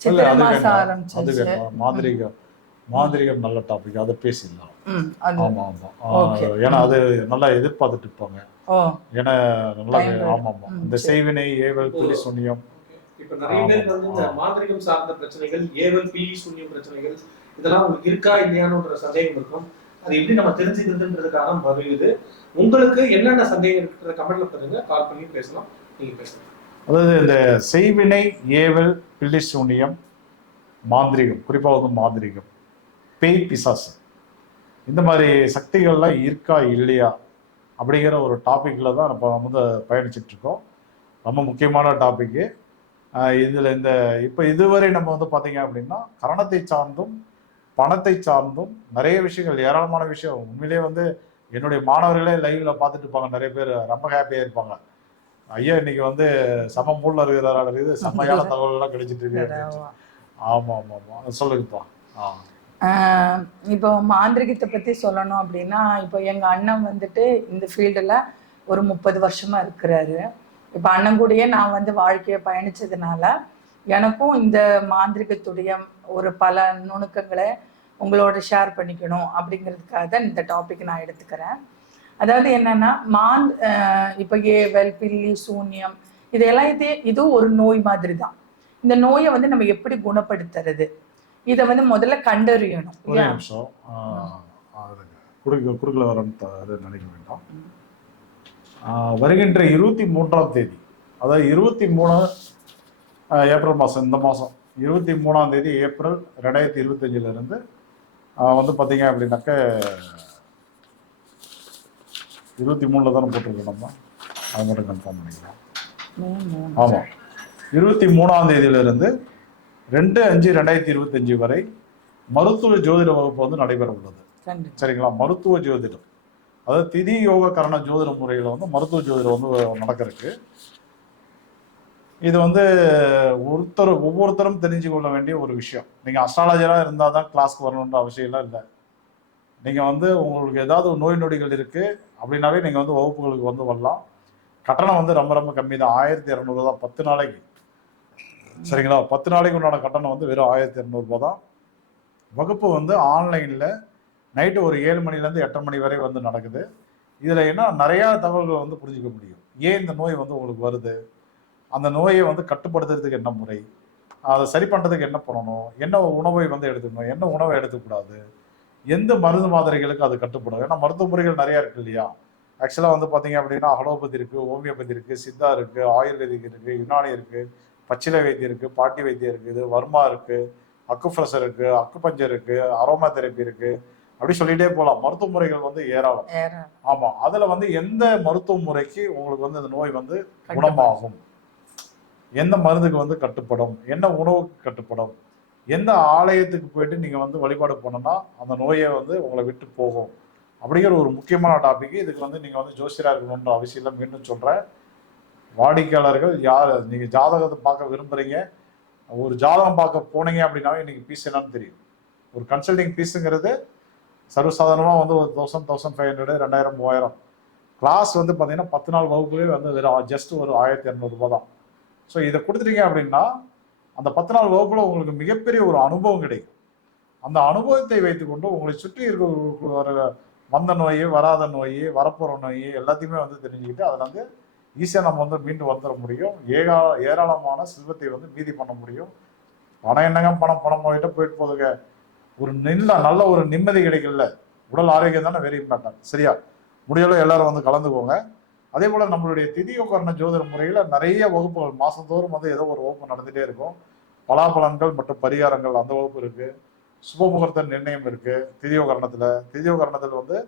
அது மாசம் மாந்திரிகம் மாந்திரிகம் நல்ல டாபிக் அதை பேசிடலாம். ஆமா ஆமா. ஏன்னா அது நல்லா எதிர்பார்த்துட்டு இருப்பாங்க. ஏன்னா நல்லா Time ready. ஆமா ஆமா. ம், இந்த சரி. செய்வினை ஏவல் சுண்ணியம். இப்ப நிறைய பேருக்கு வந்து இந்த. மாந்திரிகம் சார்ந்த பிரச்சனைகள் ஏவல் பில்லி சூன்யம் பிரச்சனைகள் இதெல்லாம் உங்களுக்கு இருக்கா இல்லையான்ற சந்தேகம் இருக்கும். அது எப்படி நம்ம தெரிஞ்சுக்கிறதுன்றதுக்காக வருது உங்களுக்கு என்னென்ன சந்தேகம் இருக்கிற கமெண்ட்ல பாருங்க கால் பண்ணி பேசலாம். நீங்க பேசலாம். அதாவது இந்த செய்வினை ஏவல் பிள்ளை சூனியம் மாந்திரிகம் குறிப்பாக வந்து மாந்திரிகம் பேய் பிசாசு. இந்த மாதிரி சக்திகள்லாம் இருக்கா இல்லையா அப்படிங்கிற ஒரு டாப்பிக்கில் தான் நம்ம வந்து பயணிச்சிட்ருக்கோம் ரொம்ப முக்கியமான டாப்பிக்கு இதில் இந்த இப்போ இதுவரை நம்ம வந்து பார்த்தீங்க அப்படின்னா கரணத்தை சார்ந்தும் பணத்தை சார்ந்தும் நிறைய விஷயங்கள் ஏராளமான விஷயம். உண்மையிலேயே வந்து என்னுடைய மாணவர்களே லைவில் பார்த்துட்டு இருப்பாங்க நிறைய பேர். ரொம்ப ஹாப்பியாக இருப்பாங்க. ஐயா இன்னைக்கு வந்து செம மூடில் இருக்கிறதால இருக்குது செம்மையான தகவல்கள்லாம் கிடைச்சிட்டு இருக்கு. ஆமா ஆமா ஆமா. சொல்லுங்கப்பா. ஆ. இப்போ மாந்திரிகத்தை பத்தி சொல்லணும் அப்படின்னா இப்போ எங்க அண்ணன் வந்துட்டு இந்த ஃபீல்டுல ஒரு முப்பது வருஷமா இருக்கிறாரு. இப்போ அண்ணன் கூடயே நான் வந்து வாழ்க்கையை பயணிச்சதுனால எனக்கும் இந்த மாந்திரிகத்துடைய ஒரு பல நுணுக்கங்களை உங்களோட ஷேர் பண்ணிக்கணும் அப்படிங்கிறதுக்காக தான் இந்த டாபிக் நான் எடுத்துக்கிறேன். அதாவது என்னன்னா மாந் ஆஹ் இப்போ ஏவல் பில்லி சூன்யம் இது எல்லாத்தையும் இதுவும் ஒரு நோய் மாதிரி தான் இந்த நோயை வந்து நம்ம எப்படி குணப்படுத்துறது? இதை வந்து முதல்ல கண்டறியணும். ஒரே? நிமிஷம். குறுக்க குறுக்கல அது நினைக்க வேண்டாம். வருகின்ற இருபத்தி மூன்றாம் தேதி அதாவது இருபத்தி மூணு ஏப்ரல் மாதம் இந்த மாதம் இருபத்தி மூணாம் தேதி ஏப்ரல் ரெண்டாயிரத்தி இருபத்தஞ்சில இருந்து ஆ, வந்து பார்த்தீங்க அப்படின்னாக்க இருபத்தி மூணில் தானே போட்டிருக்கோம் நம்ம? அது மட்டும் கன்ஃபார்ம் பண்ணிக்கலாம். ஆமாம் இருபத்தி மூணாம் தேதியிலிருந்து ரெண்டு அஞ்சு ரெண்டாயிரத்தி இருபத்தஞ்சு வரை மருத்துவ ஜோதிட வகுப்பு வந்து நடைபெற உள்ளது. சரிங்களா? மருத்துவ ஜோதிடம். அதாவது திதி யோக கரண ஜோதிட முறையில் வந்து மருத்துவ ஜோதிடம் வந்து நடக்கிறதுக்கு. இது வந்து ஒருத்தர் ஒவ்வொருத்தரும் தெரிஞ்சு கொள்ள வேண்டிய ஒரு விஷயம். நீங்கள் அஸ்ட்ராலஜராக இருந்தால் தான் கிளாஸ்க்கு வரணுன்ற அவசியம்லாம் இல்லை. நீங்கள் வந்து உங்களுக்கு ஏதாவது நோய் நொடிகள் இருக்குது அப்படின்னாலே நீங்கள் வந்து வகுப்புகளுக்கு வந்து வரலாம். கட்டணம் வந்து ரொம்ப ரொம்ப கம்மி தான் ஆயிரத்தி இரநூறு தான். பத்து நாளைக்கு. சரிங்களா? பத்து நாளைக்கு உண்டான கட்டணம் வந்து வெறும் ஆயிரத்தி இரநூறுபா தான். வகுப்பு வந்து ஆன்லைனில் நைட்டு ஒரு ஏழு மணிலேருந்து எட்டரை மணி வரை வந்து நடக்குது. இதில் என்ன? நிறையா தகவல்கள் வந்து புரிஞ்சிக்க முடியும். ஏன் இந்த நோய் வந்து உங்களுக்கு வருது? அந்த நோயை வந்து கட்டுப்படுத்துறதுக்கு என்ன முறை? அதை சரி பண்ணுறதுக்கு என்ன பண்ணணும்? என்ன உணவை வந்து எடுத்துக்கணும்? என்ன உணவை எடுத்துக்கூடாது? எந்த மருந்து மாத்திரைகளுக்கு அது கட்டுப்படும்? ஏன்னா மருத்துவ முறைகள் நிறையா இருக்கு இல்லையா? ஆக்சுவலாக வந்து பார்த்தீங்க அப்படின்னா அலோபதி இருக்குது ஹோமியோபதி இருக்குது சித்தா இருக்குது ஆயுர்வேதிக் இருக்குது யுனானி இருக்குது பச்சிலை வைத்தியம் இருக்குது பாட்டி வைத்தியம் இருக்குது வர்மா இருக்குது அக்குஃப்ரெஷர் இருக்குது அக்குபஞ்சர் இருக்குது அரோமா தெரப்பி இருக்குது அப்படி சொல்லிட்டே போகலாம் மருத்துவ முறைகள் வந்து ஏராளம். ஆமாம் அதில் வந்து எந்த மருத்துவ முறைக்கு உங்களுக்கு வந்து இந்த நோய் வந்து குணமாகும்? எந்த மருந்துக்கு வந்து கட்டுப்படும்? என்ன உணவுக்கு கட்டுப்படும்? எந்த ஆலயத்துக்கு போயிட்டு நீங்கள் வந்து வழிபாடு பண்ணனா அந்த நோயை வந்து உங்களை விட்டு போகும். அப்படிங்கிற ஒரு முக்கியமான டாபிக் இதுக்கு வந்து நீங்கள் வந்து ஜோசியராக இருக்கணுன்ற அவசியம் இல்லை. மீண்டும் சொல்கிறேன் வாடிக்கையாளர்கள் யார்? நீங்கள் ஜாதகத்தை பார்க்க விரும்புகிறீங்க ஒரு ஜாதகம் பார்க்க போனீங்க அப்படின்னாவே இன்னைக்கு பீஸ் என்னன்னு தெரியும். ஒரு கன்சல்டிங் ஃபீஸுங்கிறது சர்வசாதாரணமாக வந்து ஒரு தௌசண்ட் தௌசண்ட் ஃபைவ் ஹண்ட்ரடு ரெண்டாயிரம் மூவாயிரம். கிளாஸ் வந்து பார்த்தீங்கன்னா பத்து நாள் வகுப்புவே வந்து வெறும் ஜஸ்ட் ஒரு ஆயிரத்தி இரநூறுபா தான். ஸோ இதை கொடுத்துட்டீங்க அப்படின்னா அந்த பத்து நாள் வகுப்புல உங்களுக்கு மிகப்பெரிய ஒரு அனுபவம் கிடைக்கும். அந்த அனுபவத்தை வைத்துக்கொண்டு உங்களை சுற்றி இருக்க வர வந்த நோய் வராத நோய் வரப்போகிற நோய் எல்லாத்தையுமே வந்து தெரிஞ்சுக்கிட்டு அதில் வந்து ஈஸியாக நம்ம வந்து மீண்டு வந்துட முடியும். ஏகா ஏராளமான செல்வத்தை வந்து மீதி பண்ண முடியும். பணம் என்னங்க பணம்? பணம் போயிட்டு போயிட்டு போதுங்க. ஒரு நல்ல நல்ல ஒரு நிம்மதி கிடைக்கல உடல் ஆரோக்கியம் தானே வெரி இம்பார்ட்டன்ட் சரியா? முடியல எல்லாரும் வந்து கலந்துக்கோங்க. அதே போல் நம்மளுடைய திதியோகரண ஜோதிட முறையில் நிறைய வகுப்புகள் மாதந்தோறும் வந்து ஏதோ ஒரு வகுப்பு நடந்துகிட்டே இருக்கும். பலாபலன்கள் மற்றும் பரிகாரங்கள் அந்த வகுப்பு இருக்குது சுபமுகூர்த்த நிர்ணயம் இருக்குது திதியோகரணத்தில் திதியோகரணத்தில் வந்து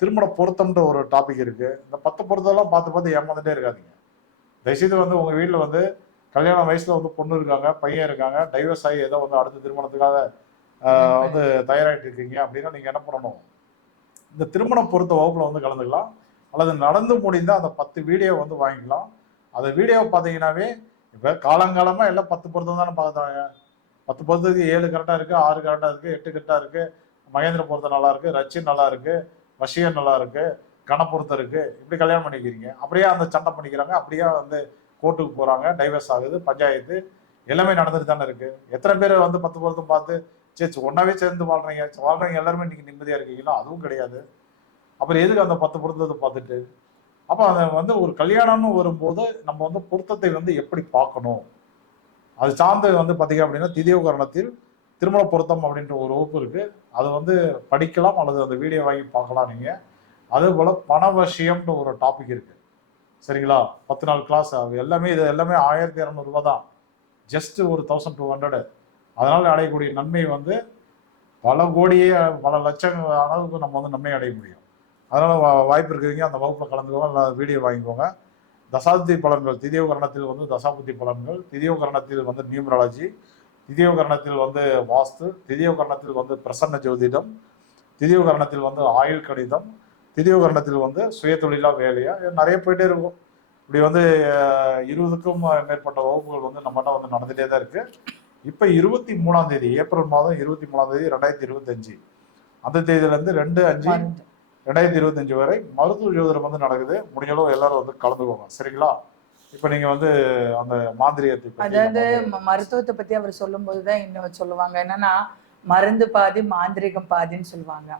திருமண பொருத்தம்ன்ற ஒரு டாபிக் இருக்குது இந்த பத்து பொருத்தம்லாம் பார்த்து பார்த்து ஏமாந்துட்டே இருக்காதிங்க. தயவுசெய்து வந்து உங்கள் வீட்டில் வந்து கல்யாண வயசில் வந்து பொண்ணு இருக்காங்க பையன் இருக்காங்க டைவர்ஸ் ஆகி ஏதோ வந்து அடுத்த திருமணத்துக்காக வந்து தயாராகிட்டு இருக்கீங்க அப்படின்னா நீங்கள் என்ன பண்ணணும்? இந்த திருமண பொருத்த வகுப்பில் வந்து கலந்துக்கலாம். அல்லது நடந்து முடிந்தால் அந்த பத்து வீடியோ வந்து வாங்கிக்கலாம். அந்த வீடியோ பார்த்தீங்கன்னாவே இப்போ காலங்காலமாக எல்லாம் பத்து பொருத்தம் தானே பார்க்குறாங்க. பத்து பொருத்தத்துக்கு ஏழு கரெக்டாக இருக்குது ஆறு கரெக்டாக இருக்குது எட்டு கரெக்டாக இருக்குது மகேந்திர பொருத்தம் நல்லா இருக்குது ரச்சின் நல்லா இருக்குது வஷியன் நல்லா இருக்குது கணப்பொருத்தம் இருக்குது இப்படி கல்யாணம் பண்ணிக்கிறீங்க. அப்படியே அந்த சண்டை பண்ணிக்கிறாங்க. அப்படியே வந்து கோர்ட்டுக்கு போகிறாங்க டைவர்ஸ் ஆகுது பஞ்சாயத்து. எல்லாமே நடந்துட்டு தானே இருக்குது எத்தனை பேர் வந்து பத்து பொருத்தம் பார்த்து சரி ஒன்றாவே சேர்ந்து வாழ்றீங்க. வாழ்றீங்க எல்லாருமே இன்னைக்கு நிம்மதியாக இருக்கீங்களா? அதுவும் கிடையாது. அப்புறம் எதுக்கு அந்த பத்து பொருத்தத்தை பார்த்துட்டு? அப்போ அதை வந்து ஒரு கல்யாணம்னு வரும்போது நம்ம வந்து பொருத்தத்தை வந்து எப்படி பார்க்கணும்? அது சார்ந்து வந்து பார்த்தீங்க அப்படின்னா திதியோகரணத்தில் திருமண பொருத்தம் அப்படின்ற ஒரு வகுப்பு இருக்கு. அது வந்து படிக்கலாம் அல்லது அந்த வீடியோ வாங்கி பார்க்கலாம் நீங்க. அதே போல பணவசியம்னு ஒரு டாபிக் இருக்கு. சரிங்களா? பத்து நாள் கிளாஸ் அது எல்லாமே இது எல்லாமே ஆயிரத்தி இரநூறுபா தான். ஜஸ்ட் ஒரு தௌசண்ட் டூ ஹண்ட்ரடு அதனால் அடையக்கூடிய நன்மை வந்து பல கோடியே பல லட்சம் அளவுக்கு நம்ம வந்து நன்மை அடைய முடியும். அதனால வாய்ப்பு இருக்கிறீங்க அந்த வகுப்பில் கலந்துக்கோங்க. இல்லை வீடியோ வாங்கிக்கோங்க. தசாப்தி பலன்கள். திதியோகரணத்தில் வந்து தசாபுத்தி பலன்கள். திதியோகரணத்தில் வந்து நியூமராலஜி. திதியோகரணத்தில் வந்து வாஸ்து. திதியோகரணத்தில் வந்து பிரசன்ன ஜோதிடம். திதியோகரணத்தில் வந்து ஆயுள் கணிதம். திதியோகரணத்தில் வந்து சுயதொழிலாக வேலையாக இது நிறைய போயிட்டே இருக்கும். இப்படி வந்து இருபதுக்கும் மேற்பட்ட வகுப்புகள் வந்து நம்மகிட்ட வந்து நடந்துகிட்டே தான் இருக்குது இப்போ இருபத்தி மூணாம் தேதி ஏப்ரல் மாதம் இருபத்தி மூணாம் தேதி ரெண்டாயிரத்தி இருபத்தஞ்சு. அந்த தேதியிலேருந்து ரெண்டு அஞ்சு ரெண்டாயிரத்தி இருபத்தஞ்சு வரை மருத்துவ ஜோதிடம் வந்து நடக்குது. முடிஞ்ச அளவு எல்லாரும் வந்து கலந்துக்கோங்க. சரிங்களா? இப்போ நீங்க வந்து அந்த மாந்திரியத்தை அதாவது மருத்துவத்தை பத்தி அவர் சொல்லும்போது தான் இன்னும் சொல்லுவாங்க. என்னன்னா மருந்து பாதி மாந்திரிகம் பாதின்னு சொல்லுவாங்க.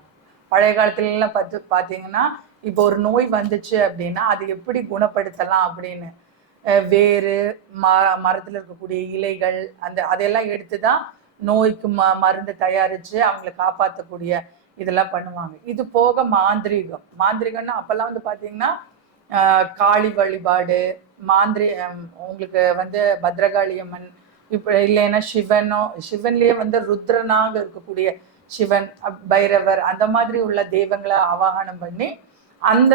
பழைய காலத்துல எல்லாம் பார்த்து பாத்தீங்கன்னா இப்போ ஒரு நோய் வந்துச்சு அப்படின்னா அது எப்படி குணப்படுத்தலாம் அப்படின்னு வேரு ம மரத்துல இருக்கக்கூடிய இலைகள் அந்த அதெல்லாம் எடுத்து தான் நோய்க்கு ம மருந்து தயாரிச்சு அவங்களை காப்பாற்றக்கூடிய இதெல்லாம் பண்ணுவாங்க. இது போக மாந்திரீகம். மாந்திரிகம்னா அப்பெல்லாம் வந்து பாத்தீங்கன்னா ஆஹ் காளி வழிபாடு மாந்திரி உங்களுக்கு வந்து பத்ரகாளி அம்மன் இப்போ இல்லைன்னா சிவனோ சிவன்லயே வந்து ருத்ரனாக இருக்கக்கூடிய சிவன் அப்- பைரவர் அந்த மாதிரி உள்ள தெய்வங்களை ஆவாகனம் பண்ணி அந்த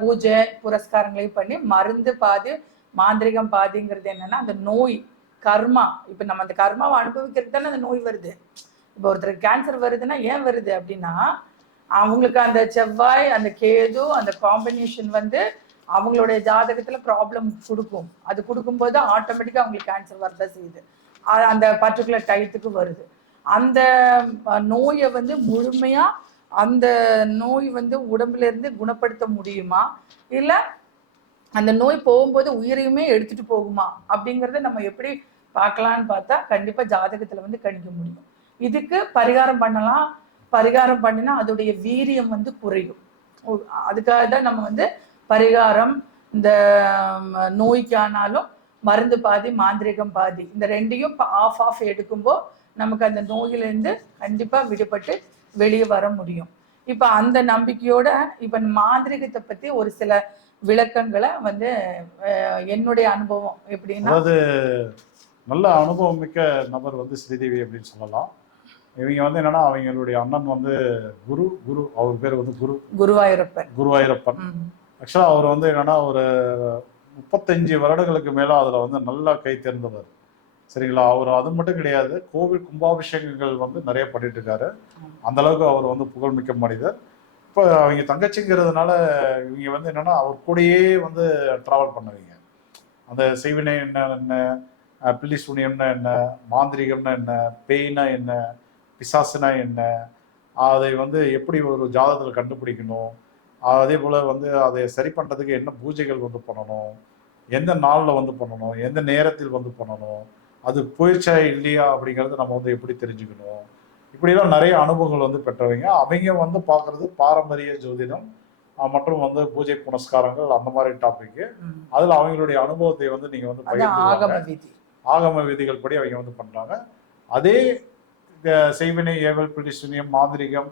பூஜை புரஸ்காரங்களையும் பண்ணி மருந்து பாதி மாந்திரிகம் பாதிங்கிறது என்னன்னா அந்த நோய் கர்மா. இப்போ நம்ம அந்த கர்மாவை அனுபவிக்கிறது தானே அந்த நோய் வருது. இப்போ ஒருத்தருக்கு கேன்சர் வருதுன்னா ஏன் வருது அப்படின்னா அவங்களுக்கு அந்த செவ்வாய் அந்த கேது அந்த காம்பினேஷன் வந்து அவங்களுடைய ஜாதகத்தில் ப்ராப்ளம் கொடுக்கும். அது கொடுக்கும்போது ஆட்டோமேட்டிக்காக அவங்களுக்கு கேன்சர் வரதான் செய்யுது. அது அந்த பர்டிகுலர் டயத்துக்கு வருது. அந்த நோயை வந்து முழுமையாக அந்த நோய் வந்து உடம்புல இருந்து குணப்படுத்த முடியுமா? இல்லை அந்த நோய் போகும்போது உயிரையுமே எடுத்துட்டு போகுமா? அப்படிங்கிறத நம்ம எப்படி பார்க்கலான்னு பார்த்தா கண்டிப்பாக ஜாதகத்தில் வந்து கணிக்க முடியும். இதுக்கு பரிகாரம் பண்ணலாம். பரிகாரம் பண்ணினா அதோடைய வீரியம் வந்து குறையும். அதுக்காக தான் நம்ம வந்து பரிகாரம் இந்த நோய்க்கானாலும் மருந்து பாதி மாந்திரிகம் பாதி இந்த ரெண்டையும் ஆஃப் ஆஃப் எடுக்கும்போ நமக்கு அந்த நோயிலேருந்து கண்டிப்பா விடுபட்டு வெளியே வர முடியும். இப்ப அந்த நம்பிக்கையோட இப்ப மாந்திரிகத்தை பத்தி ஒரு சில விளக்கங்களை வந்து என்னுடைய அனுபவம் எப்படின்னா அதாவது நல்ல அனுபவம் மிக்க நபர் வந்து ஸ்ரீதேவி அப்படின்னு சொல்லலாம். இவங்க வந்து என்னன்னா அவங்களுடைய அண்ணன் வந்து குரு குரு அவர் பேர் வந்து குரு. குருவாயூரப்பன். குருவாயூரப்பன். ம். ஆக்சுவலா அவர் வந்து என்னன்னா ஒரு முப்பத்தஞ்சு வருடங்களுக்கு மேல அதுல வந்து நல்லா கை தேர்ந்தவர். சரிங்களா? அவர் அது மட்டும் கிடையாது கோவில் கும்பாபிஷேகங்கள் வந்து நிறைய பண்ணிட்டு இருக்காரு அந்த அளவுக்கு அவர் வந்து புகழ்மிக்க மனிதர். இப்போ அவங்க தங்கச்சிங்கிறதுனால இவங்க வந்து என்னன்னா அவர் கூடயே வந்து டிராவல் பண்ணுவீங்க. அந்த செய்வினை என்ன என்ன பில்லி சூனியம்னா என்ன மாந்திரிகம்னா என்ன பேய்னா என்ன பிசாசுனா என்ன? அதை வந்து எப்படி ஒரு ஜாதகத்தில் கண்டுபிடிக்கணும்? அதே போல் வந்து அதை சரி பண்ணுறதுக்கு என்ன பூஜைகள் வந்து பண்ணணும்? எந்த நாளில் வந்து பண்ணணும்? எந்த நேரத்தில் வந்து பண்ணணும்? அது போயிடுச்சா இல்லையா அப்படிங்கிறது நம்ம வந்து எப்படி தெரிஞ்சுக்கணும்? இப்படிலாம் நிறைய அனுபவங்கள் வந்து பெற்றவங்க. அவங்க வந்து பார்க்குறது பாரம்பரிய ஜோதிடம் மற்றும் வந்து பூஜை புனஸ்காரங்கள் அந்த மாதிரி டாபிக் ம். அதில் அவங்களுடைய அனுபவத்தை வந்து நீங்கள் வந்து ஆகம விதி. ஆகம விதிகள் படி அவங்க வந்து பண்றாங்க. அதே செய்வினை ஏவல் பிடிசுனியம் மாந்திரிகம்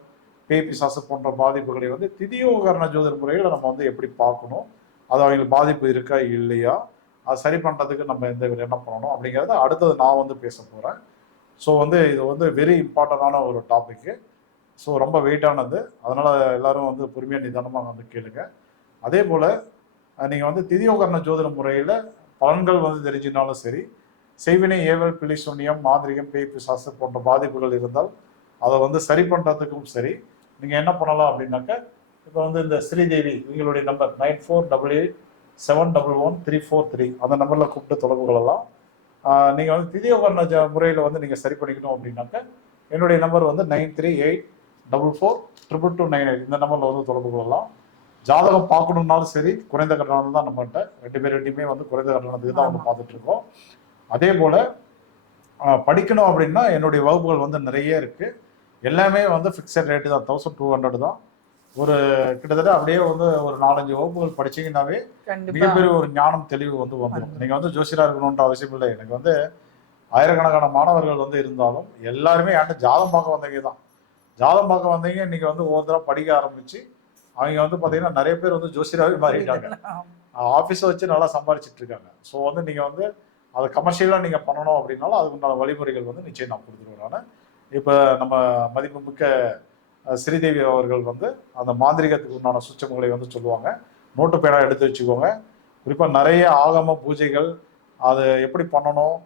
பேபி சாசு போன்ற பாதிப்புகளை வந்து திதியோகரண ஜோதிட முறையில் நம்ம வந்து எப்படி பார்க்கணும்? அது அவங்களுக்கு பாதிப்பு இருக்கா இல்லையா? அது சரி பண்ணுறதுக்கு நம்ம எந்த என்ன பண்ணணும்? அப்படிங்கிறத அடுத்தது நான் வந்து பேச போகிறேன் ஸோ வந்து இது வந்து வெரி இம்பார்ட்டண்டான ஒரு டாப்பிக்கு ஸோ ரொம்ப வெயிட்டானது அதனால் எல்லாரும் வந்து பொறுமையாக நிதானமாக வந்து கேளுங்க. அதே போல் நீங்கள் வந்து திதியோகரண ஜோதிட முறையில் பலன்கள் வந்து தெரிஞ்சினாலும் சரி செய்வினை ஏவல் பிழை சூன்யம் மாந்திரிகம் பேய் பிசாசு போன்ற பாதிப்புகள் இருந்தால் அதை வந்து சரி பண்ணுறதுக்கும் சரி. நீங்கள் என்ன பண்ணலாம் அப்படின்னாக்க இப்போ வந்து இந்த ஸ்ரீதேவி இவங்களுடைய number nine four double eight seven double one three four three அந்த நம்பரில் கூப்பிட்டு தொடர்பு கொள்ளலாம். நீங்கள் வந்து திதியோகரண ஜ முறையில் வந்து நீங்கள் சரி பண்ணிக்கணும் அப்படின்னாக்க என்னுடைய நம்பர் வந்து nine three eight double four triple two nine eight இந்த நம்பரில் வந்து தொடர்பு கொள்ளலாம். ஜாதகம் பார்க்கணுன்னாலும் சரி குறைந்த கட்டணம் தான் நம்மகிட்ட. ரெண்டு பேர் ரெண்டுமே வந்து குறைந்த கட்டணத்துக்கு தான் வந்து பார்த்துட்டு இருக்கோம். அதே போல படிக்கணும் அப்படின்னா என்னுடைய வகுப்புகள் வந்து நிறைய இருக்கு. எல்லாமே வந்து ஃபிக்ஸட் ரேட்டு தான். தௌசண்ட் டூ ஹண்ட்ரட் தான். ஒரு கிட்டத்தட்ட அப்படியே வந்து ஒரு நாலஞ்சு வகுப்புகள் படிச்சீங்கன்னாவே மிகப்பெரிய ஒரு ஞானம் தெளிவு வந்து வந்துடும் நீங்க வந்து ஜோசியரா இருக்கணும்ன்ற அவசியம் இல்லை. எனக்கு வந்து ஆயிரக்கணக்கான மாணவர்கள் வந்து இருந்தாலும் எல்லாருமே என்கிட்ட ஜாதம் பார்க்க வந்தவங்க தான். ஜாதம் பார்க்க வந்தவங்க இன்னைக்கு வந்து ஒவ்வொருத்தரா படிக்க ஆரம்பிச்சு அவங்க வந்து பாத்தீங்கன்னா நிறைய பேர் வந்து ஜோசியராகவே மாறிட்டாங்க. ஆஃபீஸை வச்சு நல்லா சம்பாரிச்சிட்டு இருக்காங்க. ஸோ வந்து நீங்கள் வந்து அதை கமர்ஷியலாக நீங்கள் பண்ணணும் அப்படின்னாலும் அதுக்குண்டான வழிமுறைகள் வந்து நிச்சயம் நான் கொடுத்துருவேன் நான். இப்போ நம்ம மதிப்புமிக்க ஸ்ரீதேவி அவர்கள் வந்து அந்த மாந்திரிகத்துக்கு உண்டான சுச்சமுகளை வந்து சொல்லுவாங்க. நோட்டு பேனா எடுத்து வச்சுக்கோங்க. குறிப்பாக நிறைய ஆகம பூஜைகள் அது எப்படி பண்ணணும்